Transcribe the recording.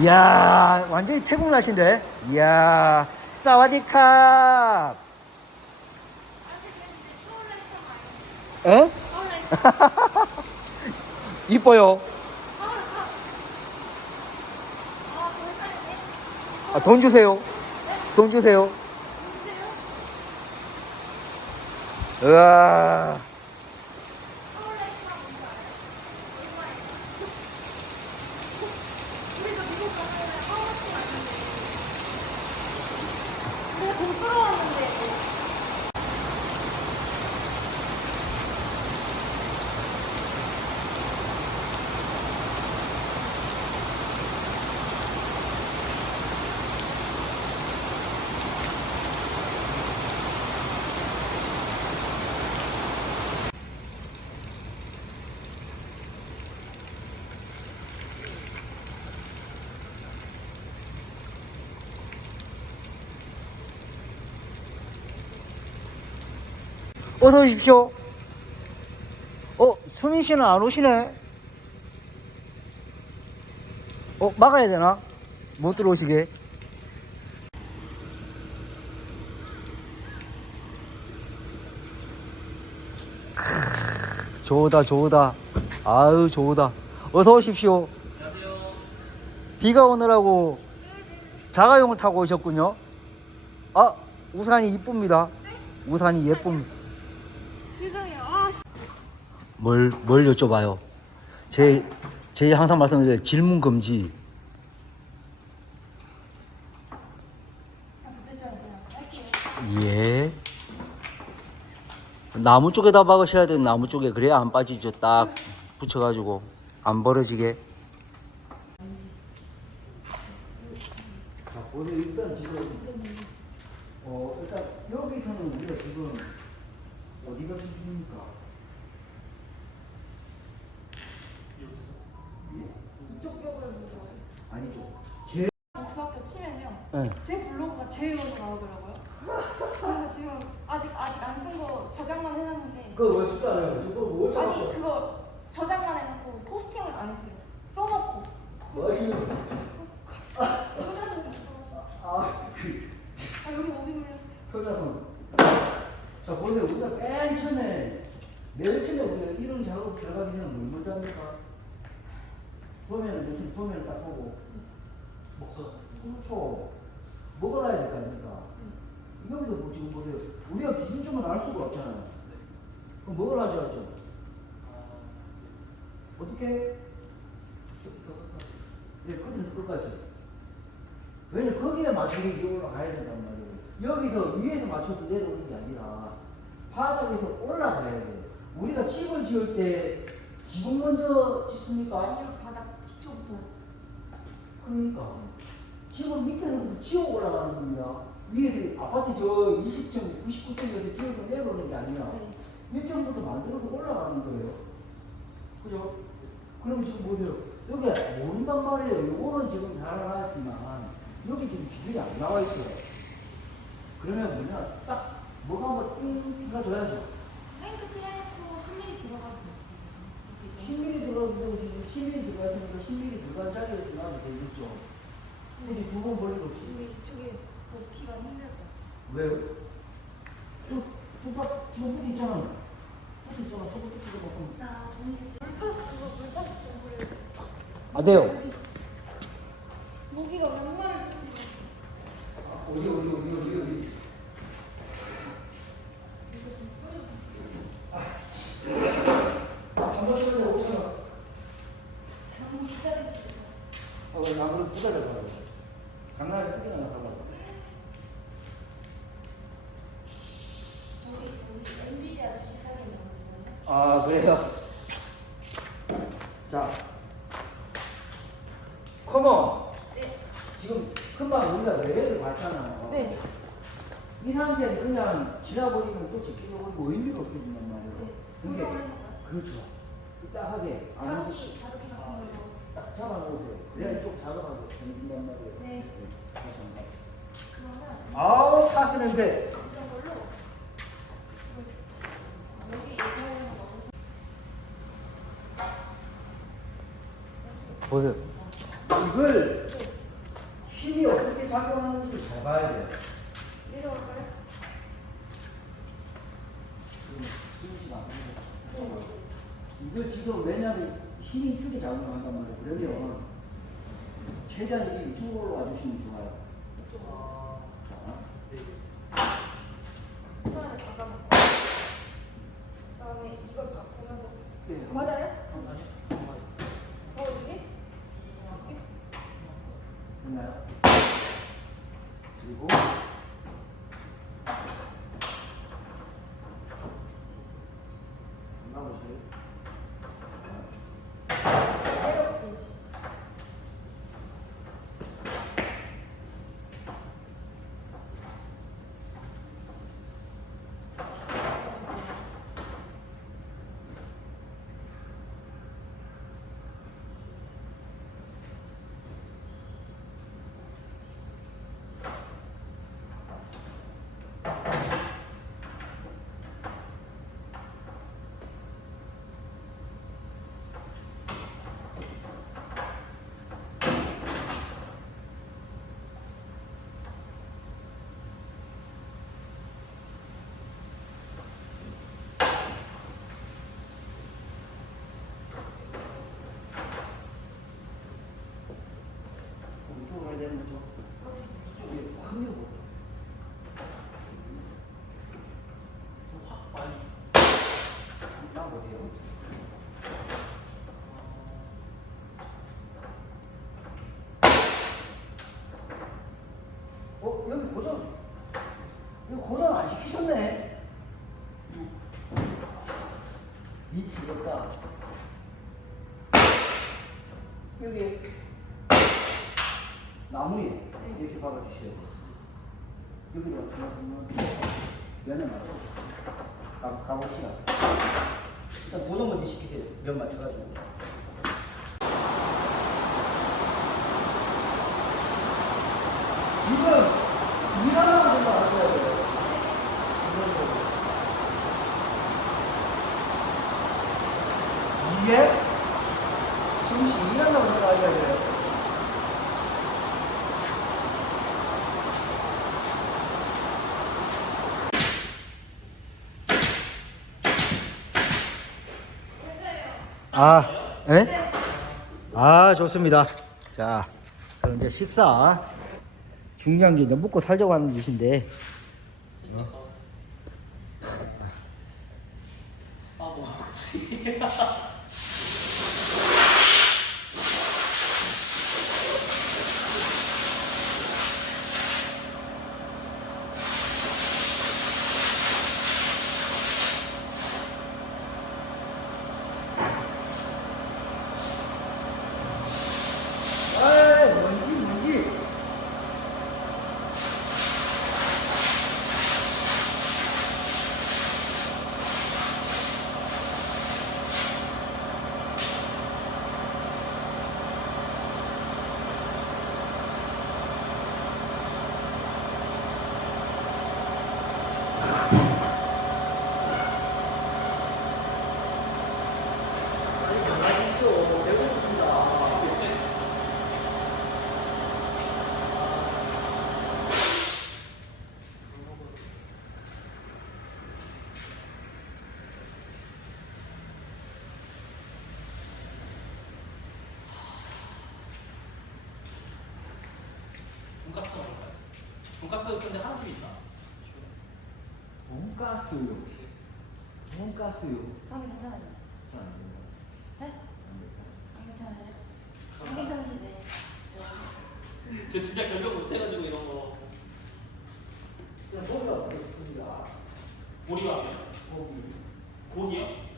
이야, 완전히 태국 날씨인데? 이야, 사와디캅! 에? 이뻐요. 아, 돈 주세요. 돈 주세요. 우와. 근데 고스러웠는데 어서 오십시오. 어, 수민 씨는 안 오시네? 어, 막아야 되나? 못 들어오시게. 크으, 좋다, 좋다. 아유, 좋다. 어서 오십시오. 비가 오느라고 자가용을 타고 오셨군요. 아, 우산이 이쁩니다. 우산이 예쁩니다. 뭘, 뭘 여쭤봐요? 제, 제 항상 말씀드릴 질문 금지. 예. 나무 쪽에다 박으셔야 돼요. 나무 쪽에. 그래야 안 빠지죠. 딱 붙여가지고. 안 벌어지게. 자, 오늘 일단 지금, 어, 일단 여기서는 우리가 지금 어디가 수준입니까? 이쪽 벽을 보죠. 아니죠. 제, 복수학교 치면요. 네. 제 블로그가 제일 먼저 나오더라고요. 그래서 지금 아직 아직 안 쓴 거 저장만 해놨는데 그거 왜 쓰지 않아요? 그거 뭘 아니 그거 저장만 해놓고 포스팅을 안 했어요. 써놓고. 뭐 하시는? 효자손. 아, 그, 아 여기 오비 물렸어요. 효자손. 자, 보세요. 우리가 맨 처음에, 맨 처음에 우리가 이런 작업 들어가기 전에 뭘 먼저 합니까? 보면은, 무슨 보면을 딱 보고, 목서, 그렇죠. 먹어놔야 될 거 아닙니까? 여기서 뭐 지금 보세요. 우리가 기준점을 알 수가 없잖아요. 그럼 먹어놔야죠, 알죠? 어떻게? 예, 끝에서 끝까지. 왜냐면 거기에 맞추기 기울어 가야 된단 말이에요. 여기서 위에서 맞춰서 내려오는 게 아니라 바닥에서 올라가야 돼요. 우리가 집을 지을 때 지붕 먼저 짓습니까? 아니요. 그러니까 집은 밑에서부터 지어 올라가는 겁니다. 위에서 아파트 저 20층, 99층에서 지어서 내려오는 게 아니라 네. 1층부터 만들어서 올라가는 거예요. 그죠? 그럼 지금 보세요. 여기 모른단 말이에요. 요거는 지금 잘 알았지만, 여기 지금 기준이 안 나와 있어요. 그러면 뭐냐, 딱, 뭐가 한번 띵 들어줘야죠. 맨 끝에 해놓고 10mm 들어가도 돼요. 10mm 들어가도 지금 10mm 들어가 있으니까 10mm 들어간 자리에 들어가도 되겠죠. 굳이 두번 없이. 근데 이쪽에 넣기가 힘들 것 같아요. 왜요? 저, 저, 봐, 지금 물 있잖아요. 물 있잖아. 뜯어 먹으면. 나 종이 물파스 그거 물파스 공부를 안 돼요. 모기가 정말 어디, 어디, 어디, 어디, 어디. 한번 쓰는데 5천 원. 너무 기다렸어요. 어, 나 그럼 부자를 가라고. 강남에 크게 나가라고. 우리 우리 엔비디아 주식사기 나오는 아, 그래요? 자. 커먼. 네. 지금 금방 우리가 레벨을 봤잖아요. 네. 이 상태에서 그냥 지나버리면 또 지키려고 의미가 없어진단 말이에요. 네. 근데? 그렇죠. 딱 하게. 안 하고 다루기 다루기 같은 걸로. 딱 잡아놓으세요. 내가 이쪽 작업하고 전진단 말이에요. 네. 다시 한 번. 그러면 아우, 가스 냄새. 이런 걸로 여기 이거에는 넣어서 보세요. 이걸 힘이 어떻게 봐야 안 네. 돼요. 이거 지금 왜냐면 힘이 이쪽에 작용한단 말이에요. 그러면 최대한 이게 이쪽으로 와주시면 좋아요. 자, 손을 바꿔놓고 그다음에 이걸 바- 보면서 네. 맞아요? 어 여기? 여기? 됐나요? 그리고 나보세요. 내려올게 그럼 이쪽으로 해야 되는 거죠? 이쪽에 확 밀어보고. 확 많이 나보세요. 어, 여기 고정. 여기 고정 안 시키셨네. 미치겠다. 여기 나무에 이렇게 박아주셔야 돼요. 여기로 마찬가지로 면을 맞춰. 가, 가봅시다. 일단 고정 먼저 시키세요. 면 맞춰가지고. 32년 넘게 아, 예? 아, 좋습니다. 자, 그럼 이제 식사. 중요한 게 이제 먹고 살자고 하는 짓인데. 아, 먹지. 돈가스 먹을까요? 돈가스 근데 하나 좀 있다 돈가스요. 돈가스요. 저는 괜찮아요 잘안. 네? 안 된다. 안 괜찮아요? 안 괜찮으시네 저 진짜 결정 못 해가지고 이런 거 그냥 거기다 보겠습니다. 보리밥이요? 고기. 고기요?